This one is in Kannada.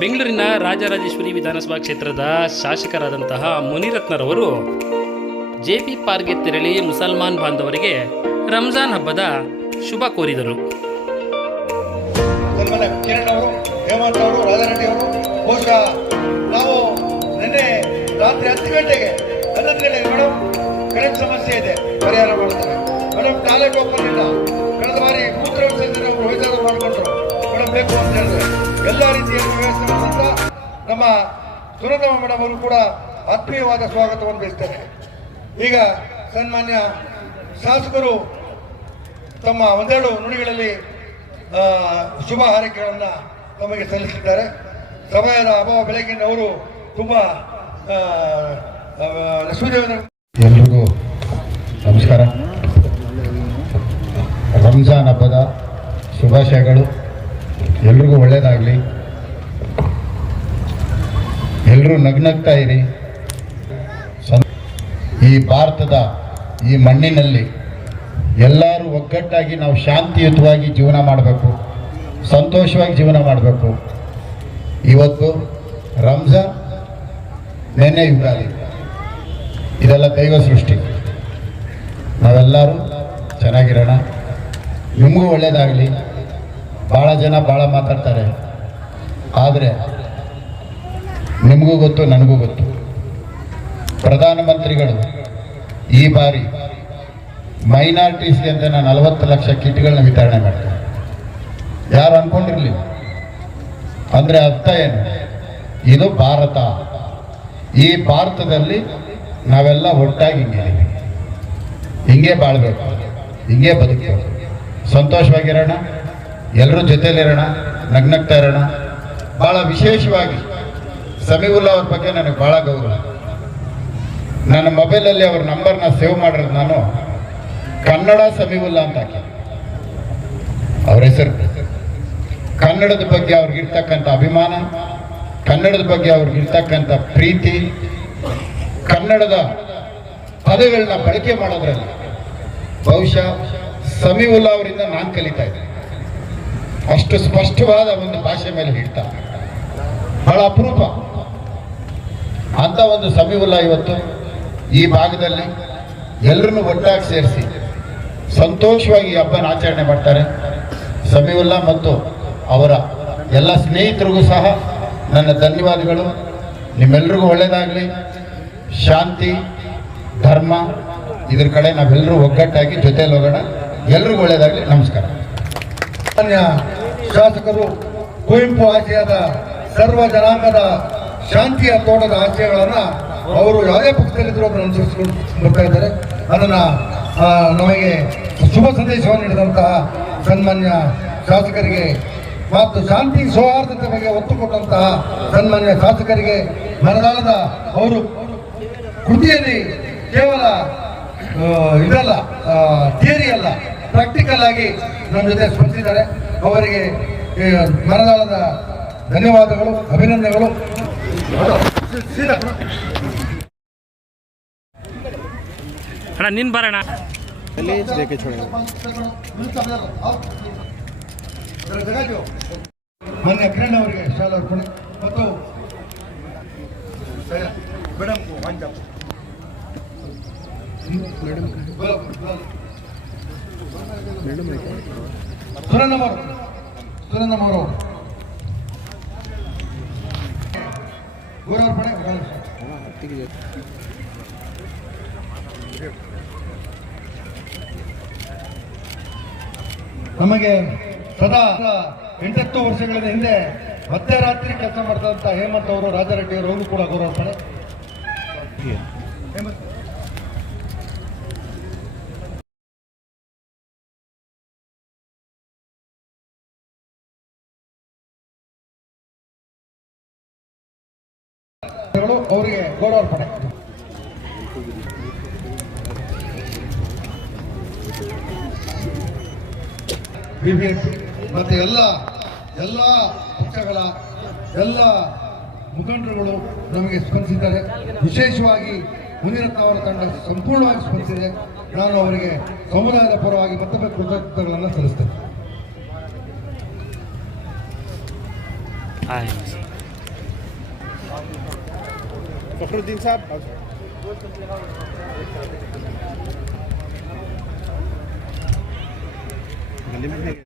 ಬೆಂಗಳೂರಿನ ರಾಜರಾಜೇಶ್ವರಿ ವಿಧಾನಸಭಾ ಕ್ಷೇತ್ರದ ಶಾಸಕರಾದಂತಹ ಮುನಿರತ್ನರವರು ಜೆ ಪಿ ಪಾರ್ಕ್ಗೆ ತೆರಳಿ ಮುಸಲ್ಮಾನ್ ಬಾಂಧವರಿಗೆ ರಂಜಾನ್ ಹಬ್ಬದ ಶುಭ ಕೋರಿದರು. ಸಮಸ್ಯೆ ಇದೆ, ಪರಿಹಾರ ಮೇಡಮ್ ಟಾಯ್ಲೆಟ್ ಇಲ್ಲ ಕಳೆದ ಬಾರಿ ಮೂತ್ರ ವಿಸರ್ಜನೆ ಅವರು ಮಾಡಿಕೊಂಡ್ರು. ಮೇಡಮ್ ಬೇಕು ಅಂತ ಹೇಳಿದ್ರೆ ಎಲ್ಲ ರೀತಿಯ ವ್ಯವಸ್ಥೆ ನಮ್ಮ ಸುನಂದಮ್ಮ ಮೇಡಮ್ ಅವರು ಕೂಡ ಆತ್ಮೀಯವಾದ ಸ್ವಾಗತವನ್ನು ಬಯಸ್ತಾರೆ ಈಗ ಸನ್ಮಾನ್ಯ ಶಾಸಕರು ತಮ್ಮ ಒಂದೆರಡು ನುಡಿಗಳಲ್ಲಿ ಶುಭ ಹಾರೈಕೆಗಳನ್ನು ತಮಗೆ ಸಲ್ಲಿಸಿದ್ದಾರೆ. ಸಮಯದ ಅಭಾವ ಬೆಳಗಿನ ಅವರು ತುಂಬ ಎಲ್ರಿಗೂ ನಮಸ್ಕಾರ. ರಂಜಾನ್ ಹಬ್ಬದ ಶುಭಾಶಯಗಳು. ಎಲ್ರಿಗೂ ಒಳ್ಳೆಯದಾಗಲಿ ಎಲ್ಲರೂ ನಗ್ನಗ್ತಾ ಇರಿ. ಈ ಭಾರತದ ಈ ಮಣ್ಣಿನಲ್ಲಿ ಎಲ್ಲರೂ ಒಗ್ಗಟ್ಟಾಗಿ ನಾವು ಶಾಂತಿಯುತವಾಗಿ ಜೀವನ ಮಾಡಬೇಕು. ಸಂತೋಷವಾಗಿ ಜೀವನ ಮಾಡಬೇಕು. ಇವತ್ತು ರಂಜಾನ್ ನೆನ್ನೆ ಯುಗಾದಿ. ಇದೆಲ್ಲ ದೈವ ಸೃಷ್ಟಿ. ನಾವೆಲ್ಲರೂ ಚೆನ್ನಾಗಿರೋಣ. ನಿಮಗೂ ಒಳ್ಳೆಯದಾಗಲಿ ಭಾಳ ಜನ ಭಾಳ ಮಾತಾಡ್ತಾರೆ. ಆದರೆ ನಿಮಗೂ ಗೊತ್ತು, ನನಗೂ ಗೊತ್ತು. ಪ್ರಧಾನಮಂತ್ರಿಗಳು ಈ ಬಾರಿ ಮೈನಾರಿಟೀಸ್ಗೆ ಅಂತ ನಾನು ನಲವತ್ತು ಲಕ್ಷ ಕಿಟ್ಗಳನ್ನ ವಿತರಣೆ ಮಾಡ್ತಾರೆ. ಯಾರು ಅನ್ಕೊಂಡಿರ್ಲಿಲ್ಲ ಅಂದರೆ ಅರ್ಥ ಏನು? ಇದು ಭಾರತ. ಈ ಭಾರತದಲ್ಲಿ ನಾವೆಲ್ಲ ಒಟ್ಟಾಗಿ ಹಿಂಗೆ. ಹಿಂಗೆ ಬಾಳ್ಬೇಕು. ಹಿಂಗೆ ಬದುಕಬೇಕು. ಸಂತೋಷವಾಗಿರೋಣ ಎಲ್ಲರೂ ಜೊತೆಯಲ್ಲಿರೋಣ ನಗ್ನಗ್ತಾ ಇರೋಣ. ಭಾಳ ವಿಶೇಷವಾಗಿ ಸಮೀವುಲ್ಲಾ ಅವ್ರ ಬಗ್ಗೆ ನನಗೆ ಭಾಳ ಗೌರವ. ನನ್ನ ಮೊಬೈಲಲ್ಲಿ ಅವ್ರ ನಂಬರ್ನ ಸೇವ್ ಮಾಡಿರೋದು ನಾನು ಕನ್ನಡ ಸಮೀವುಲ್ಲಾ ಅಂತ ಹಾಕಿ. ಅವ್ರ ಹೆಸರು. ಕನ್ನಡದ ಬಗ್ಗೆ ಅವ್ರಿಗಿರ್ತಕ್ಕಂಥ ಅಭಿಮಾನ, ಕನ್ನಡದ ಬಗ್ಗೆ ಅವ್ರಿಗಿರ್ತಕ್ಕಂಥ ಪ್ರೀತಿ, ಕನ್ನಡದ ಪದಗಳನ್ನ ಬಳಕೆ ಮಾಡೋದ್ರಲ್ಲಿ ಬಹುಶಃ ಸಮೀವುಲ್ಲಾ ಅವರಿಂದ ನಾನು ಕಲಿತಾ ಇದ್ದೆ. ಅಷ್ಟು ಸ್ಪಷ್ಟವಾದ ಒಂದು ಭಾಷೆ ಮೇಲೆ ಹೇಳ್ತಾರೆ. ಬಹಳ ಅಪರೂಪ. ಅಂತ ಒಂದು ಸಮೀವಲ್ಲ ಇವತ್ತು ಈ ಭಾಗದಲ್ಲಿ ಎಲ್ಲರನ್ನು ಒಟ್ಟಾಗಿ ಸೇರಿಸಿ ಸಂತೋಷವಾಗಿ ಹಬ್ಬನ ಆಚರಣೆ ಮಾಡ್ತಾರೆ. ಸಮೀವುಲ್ಲ ಮತ್ತು ಅವರ ಎಲ್ಲ ಸ್ನೇಹಿತರಿಗೂ ಸಹ ನನ್ನ ಧನ್ಯವಾದಗಳು. ನಿಮ್ಮೆಲ್ರಿಗೂ ಒಳ್ಳೆಯದಾಗಲಿ ಶಾಂತಿ, ಧರ್ಮ, ಇದ್ರ ಕಡೆ ನಾವೆಲ್ಲರೂ ಒಗ್ಗಟ್ಟಾಗಿ ಜೊತೆಯಲ್ಲಿ ಹೋಗೋಣ. ಎಲ್ರಿಗೂ ಒಳ್ಳೆಯದಾಗಲಿ ನಮಸ್ಕಾರ. ಶಾಸಕರು ಕುವೆಂಪು ಆಶಯದ ಸರ್ವ ಜನಾಂಗದ ಶಾಂತಿಯ ತೋಟದ ಆಶಯಗಳನ್ನ ಅವರು ಯಾವುದೇ ಪಕ್ಷದಲ್ಲಿದ್ದರೂ ಅದನ್ನು ಅನುಸರಿಸಿಕೊಂಡು ಬರ್ತಾ ಇದ್ದಾರೆ. ಅದನ್ನ ನಮಗೆ ಶುಭ ಸಂದೇಶವನ್ನು ನೀಡಿದಂತಹ ಸನ್ಮಾನ್ಯ ಶಾಸಕರಿಗೆ ಮತ್ತು ಶಾಂತಿ ಸೌಹಾರ್ದತೆ ಬಗ್ಗೆ ಒತ್ತು ಕೊಟ್ಟಂತಹ ಸನ್ಮಾನ್ಯ ಶಾಸಕರಿಗೆ ಮನದಾಳದ ಅವರು ಕೃತಿಯಲ್ಲಿ ಕೇವಲ ಇದಲ್ಲ ಥಿಯರಿ ಅಲ್ಲ, ಪ್ರಾಕ್ಟಿಕಲ್ ಆಗಿ ನಮ್ಮ ಜೊತೆ ಸ್ಪಂದಿಸಿದ್ದಾರೆ ಅವರಿಗೆ ಮರದಾಳದ ಮನದಾಳದ ಧನ್ಯವಾದಗಳು ಅಭಿನಂದನೆಗಳು. ಅಣ್ಣ ನಿನ್ ಬರೋಣ. ಮೊನ್ನೆ ಕಿರಣ್ ಅವರಿಗೆ ಶಾಲಾ ಅರ್ಪಣೆ. ಮತ್ತು ಮೇಡಮ್. ಸುರನ್ನಮ್ಮರು ಸುರನ್ನಮ್ಮರು ಗೌರವರ್ಪಣೆ ನಮಗೆ ಸದಾ ಎಂಟತ್ತು ವರ್ಷಗಳ ಹಿಂದೆ ಮಧ್ಯರಾತ್ರಿ ರಾತ್ರಿ ಕೆಲಸ ಮಾಡಿದಂತ ಹೇಮಂತ್ ಅವರು ರಾಜಾರೆಡ್ಡಿ ಅವರು ಕೂಡ ಗೌರವ ಗೌರವಿಸ್ತಾರೆ ಅವರಿಗೆ ಗೌರವರ್ಪಣೆ. ಬಿಬಿಎಂಪಿ ಮತ್ತೆ ಎಲ್ಲ ಎಲ್ಲ ಪಕ್ಷಗಳ ಎಲ್ಲ ಮುಖಂಡರುಗಳು ನಮಗೆ ಸ್ಪಂದಿಸಿದ್ದಾರೆ. ವಿಶೇಷವಾಗಿ ಮುನಿರತ್ನ ಅವರ ತಂಡ ಸಂಪೂರ್ಣವಾಗಿ ಸ್ಪಂದಿಸಿದೆ. ನಾನು ಅವರಿಗೆ ಸಮುದಾಯದ ಪರವಾಗಿ ಮತ್ತೊಮ್ಮೆ ಕೃತಜ್ಞತೆಗಳನ್ನು ಸಲ್ಲಿಸ್ತೇನೆ. ಆಯ್ತು. फखरुद्दीन साहब गली में